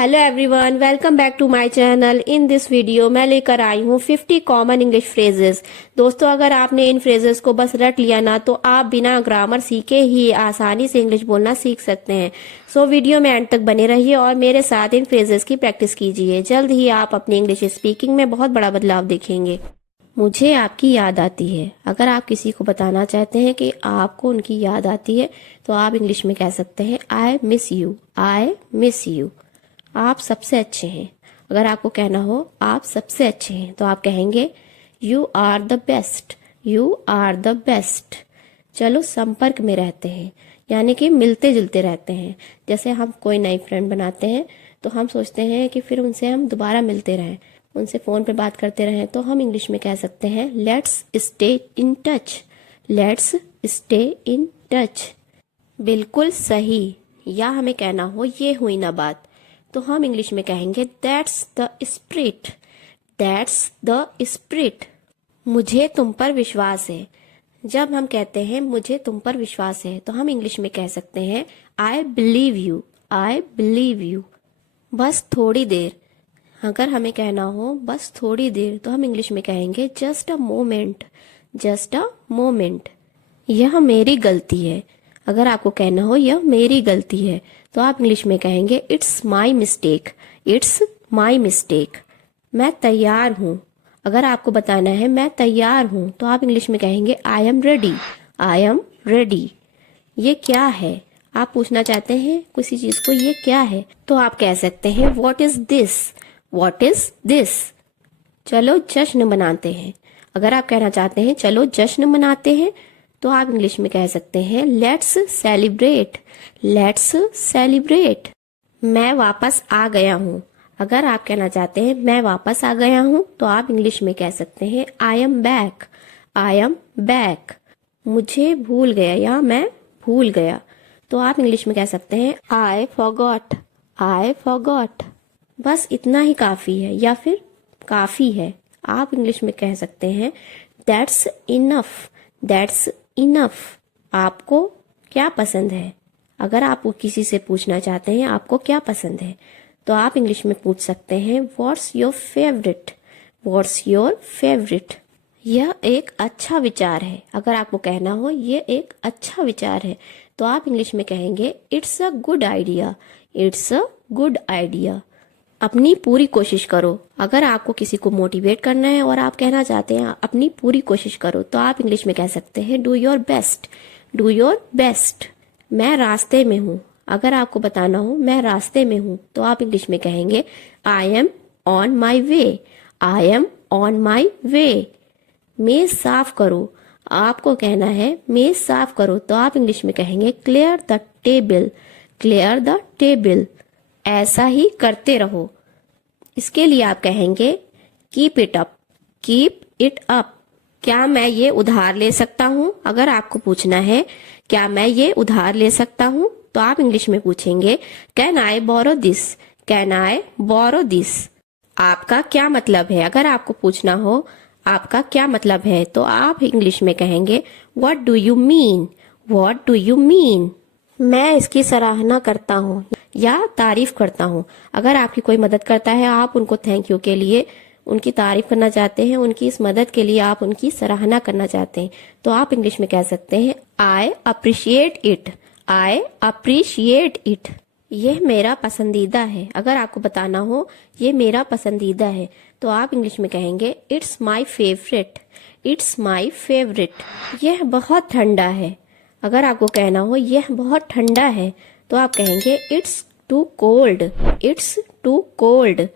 Hello everyone, welcome back to my channel. In this video मैं लेकर आई हूँ 50 common English phrases. दोस्तों, अगर आपने इन फ्रेजेस को बस रट लिया ना तो आप बिना ग्रामर सीखे ही आसानी से इंग्लिश बोलना सीख सकते हैं। सो वीडियो में एंड तक बने रहिए और मेरे साथ इन फ्रेजेस की प्रैक्टिस कीजिए। जल्द ही आप अपनी इंग्लिश स्पीकिंग में बहुत बड़ा बदलाव देखेंगे। मुझे आपकी याद आती है। अगर आप किसी को बताना चाहते हैं कि आपको उनकी याद आती है तो आप इंग्लिश में कह सकते हैं I miss you. I miss you. आप सबसे अच्छे हैं। अगर आपको कहना हो आप सबसे अच्छे हैं तो आप कहेंगे you are the best. You are the best. चलो संपर्क में रहते हैं, यानी कि मिलते जुलते रहते हैं। जैसे हम कोई नई फ्रेंड बनाते हैं तो हम सोचते हैं कि फिर उनसे हम दोबारा मिलते रहें, उनसे फोन पे बात करते रहें, तो हम इंग्लिश में कह सकते हैं let's stay in touch. Let's stay in touch. बिल्कुल सही। या हमें कहना हो ये हुई ना बात तो हम इंग्लिश में कहेंगे that's the spirit. That's the spirit. मुझे तुम पर विश्वास है। जब हम कहते हैं मुझे तुम पर विश्वास है तो हम इंग्लिश में कह सकते हैं I believe you. I believe you. बस थोड़ी देर। अगर हमें कहना हो बस थोड़ी देर तो हम इंग्लिश में कहेंगे just a moment. Just a moment. यह मेरी गलती है। अगर आपको कहना हो यह मेरी गलती है तो आप इंग्लिश में कहेंगे it's my mistake. It's my mistake. मैं तैयार हूँ। अगर आपको बताना है मैं तैयार हूँ तो आप इंग्लिश में कहेंगे I am ready. I am ready. ये क्या है? आप पूछना चाहते हैं किसी चीज को ये क्या है तो आप कह सकते हैं what is this. What is this. चलो जश्न मनाते हैं। अगर आप कहना चाहते हैं चलो जश्न मनाते हैं तो आप इंग्लिश में कह सकते हैं लेट्स सेलिब्रेट। Let's celebrate. मैं वापस आ गया हूँ। अगर आप कहना चाहते हैं मैं वापस आ गया हूँ तो आप इंग्लिश में कह सकते हैं I am back. I am back. मुझे भूल गया या मैं भूल गया तो आप इंग्लिश में कह सकते हैं आई फॉरगॉट। I forgot. बस इतना ही काफी है या फिर काफी है। आप इंग्लिश में कह सकते हैं दैट्स इनफ। That's enough. आपको क्या पसंद है? अगर आप किसी से पूछना चाहते हैं आपको क्या पसंद है तो आप इंग्लिश में पूछ सकते हैं what's your favourite. What's your favourite. यह एक अच्छा विचार है। अगर आपको कहना हो ये एक अच्छा विचार है तो आप इंग्लिश में कहेंगे it's a good idea. It's a good idea. अपनी पूरी कोशिश करो। अगर आपको किसी को मोटिवेट करना है और आप कहना चाहते हैं अपनी पूरी कोशिश करो तो आप इंग्लिश में कह सकते हैं do your best. Do your best. मैं रास्ते में हूँ। अगर आपको बताना हो मैं रास्ते में हूँ तो आप इंग्लिश में कहेंगे I am on my way. I am on my way. मेज साफ करो। आपको कहना है मेज साफ करो तो आप इंग्लिश में कहेंगे clear the table. Clear the table. ऐसा ही करते रहो। इसके लिए आप कहेंगे keep it up. Keep it up. क्या मैं ये उधार ले सकता हूँ? अगर आपको पूछना है क्या मैं ये उधार ले सकता हूँ तो आप इंग्लिश में पूछेंगे can I borrow this. Can I borrow this. आपका क्या मतलब है? अगर आपको पूछना हो आपका क्या मतलब है तो आप इंग्लिश में कहेंगे what do you mean. What do you mean. मैं इसकी सराहना करता हूँ या तारीफ करता हूँ। अगर आपकी कोई मदद करता है आप उनको थैंक यू के लिए उनकी तारीफ करना चाहते हैं, उनकी इस मदद के लिए आप उनकी सराहना करना चाहते हैं तो आप इंग्लिश में कह सकते हैं I appreciate it. I appreciate it. यह मेरा पसंदीदा है। अगर आपको बताना हो ये मेरा पसंदीदा है तो आप इंग्लिश में कहेंगे it's my favourite. It's my favourite. यह बहुत ठंडा है। अगर आपको कहना हो यह बहुत ठंडा है तो आप कहेंगे it's too cold. It's too cold.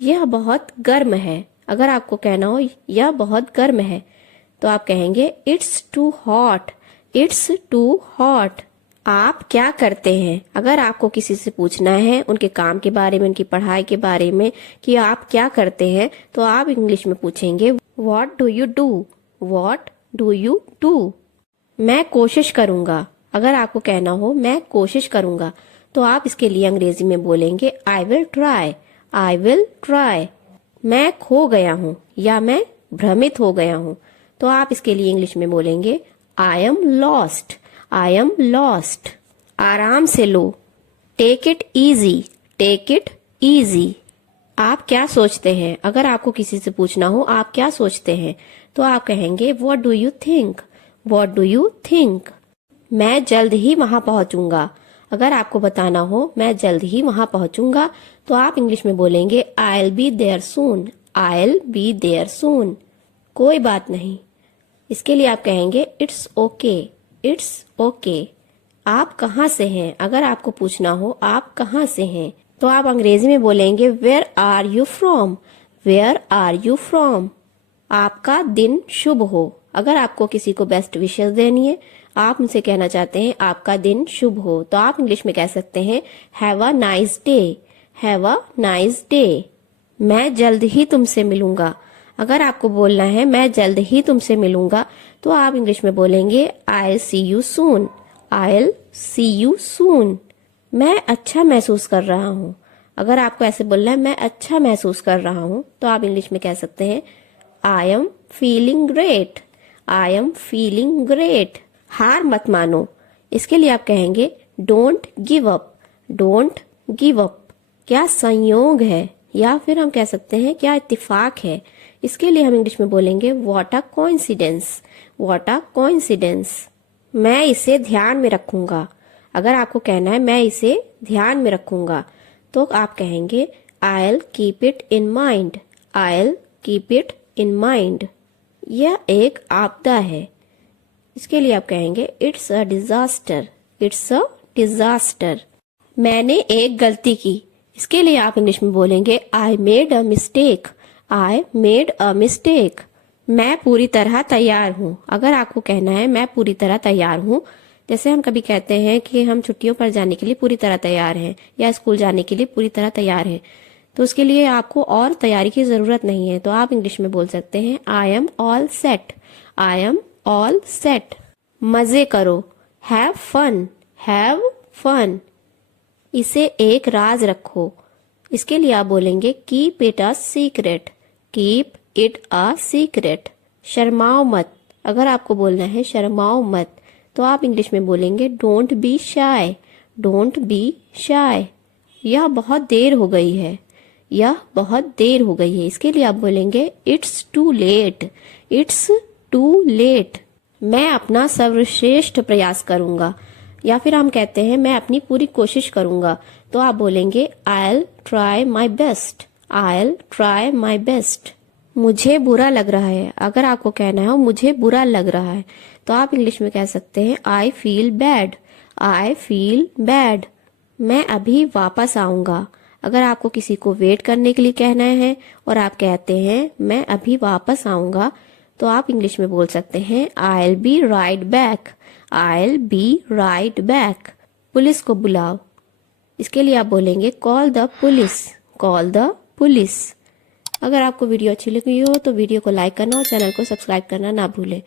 यह बहुत गर्म है। अगर आपको कहना हो यह बहुत गर्म है तो आप कहेंगे it's too hot. It's too hot. आप क्या करते हैं? अगर आपको किसी से पूछना है उनके काम के बारे में, उनकी पढ़ाई के बारे में कि आप क्या करते हैं तो आप इंग्लिश में पूछेंगे what do you do. What do you do. मैं कोशिश करूंगा। अगर आपको कहना हो मैं कोशिश करूंगा तो आप इसके लिए अंग्रेजी में बोलेंगे I will try. I will try. मैं खो गया हूँ या मैं भ्रमित हो गया हूँ तो आप इसके लिए इंग्लिश में बोलेंगे I am lost. I am lost. आराम से लो। Take it easy. Take it easy। आप क्या सोचते हैं? अगर आपको किसी से पूछना हो आप क्या सोचते हैं तो आप कहेंगे what do you think? What do you think? मैं जल्द ही वहां पहुंचूंगा। अगर आपको बताना हो मैं जल्द ही वहां पहुंचूंगा तो आप इंग्लिश में बोलेंगे I'll be there soon। I'll be there soon। कोई बात नहीं, इसके लिए आप कहेंगे इट्स ओके। It's okay. आप कहाँ से हैं? अगर आपको पूछना हो आप कहाँ से हैं तो आप अंग्रेजी में बोलेंगे where are you from. Where are you from. आपका दिन शुभ हो। अगर आपको किसी को बेस्ट विशेस देनी है, आप उनसे कहना चाहते हैं आपका दिन शुभ हो, तो आप इंग्लिश में कह सकते हैं have a nice day. Have a nice day. मैं जल्द ही तुमसे मिलूंगा। अगर आपको बोलना है मैं जल्द ही तुमसे मिलूंगा तो आप इंग्लिश में बोलेंगे I'll see you soon। I'll see you soon। मैं अच्छा महसूस कर रहा हूँ। अगर आपको ऐसे बोलना है मैं अच्छा महसूस कर रहा हूँ तो आप इंग्लिश में कह सकते हैं I am feeling great। I am feeling great। हार मत मानो। इसके लिए आप कहेंगे don't give up. Don't give up. क्या संयोग है, या फिर हम कह सकते हैं क्या इत्तेफाक है। इसके लिए हम इंग्लिश में बोलेंगे what a coincidence. What a coincidence. मैं इसे ध्यान में रखूंगा। अगर आपको कहना है मैं इसे ध्यान में रखूंगा तो आप कहेंगे I'll keep it in mind। I'll keep it in mind। यह एक आपदा है। इसके लिए आप कहेंगे it's a disaster. It's a disaster. मैंने एक गलती की। इसके लिए आप इंग्लिश में बोलेंगे I made a mistake. I made a mistake. मैं पूरी तरह तैयार हूँ। अगर आपको कहना है मैं पूरी तरह तैयार हूँ, जैसे हम कभी कहते हैं कि हम छुट्टियों पर जाने के लिए पूरी तरह तैयार हैं या स्कूल जाने के लिए पूरी तरह तैयार हैं, तो उसके लिए आपको और तैयारी की जरूरत नहीं है, तो आप इंग्लिश में बोल सकते हैं I am all set. I am all set. मजे करो। Have fun. Have fun. इसे एक राज रखो। इसके लिए आप बोलेंगे keep it a secret. Keep it a secret. शर्माओ मत। अगर आपको बोलना है शर्माओ मत तो आप इंग्लिश में बोलेंगे don't be shy. Don't be shy. यह बहुत देर हो गई है। यह बहुत देर हो गई है। इसके लिए आप बोलेंगे it's too late. It's too late. मैं अपना सर्वश्रेष्ठ प्रयास करूंगा, या फिर हम कहते हैं मैं अपनी पूरी कोशिश करूंगा तो आप बोलेंगे I'll try my best। I'll try my best। मुझे बुरा लग रहा है। अगर आपको कहना है मुझे बुरा लग रहा है तो आप इंग्लिश में कह सकते हैं I feel bad। I feel bad। मैं अभी वापस आऊंगा। अगर आपको किसी को वेट करने के लिए कहना है और आप कहते हैं मैं अभी वापस आऊंगा तो आप इंग्लिश में बोल सकते हैं I'll be right back। I'll be right back। Police को बुलाओ। इसके लिए आप बोलेंगे call the police. Call the police. अगर आपको वीडियो अच्छी लगी हो तो वीडियो को लाइक करना और चैनल को सब्सक्राइब करना ना भूलें।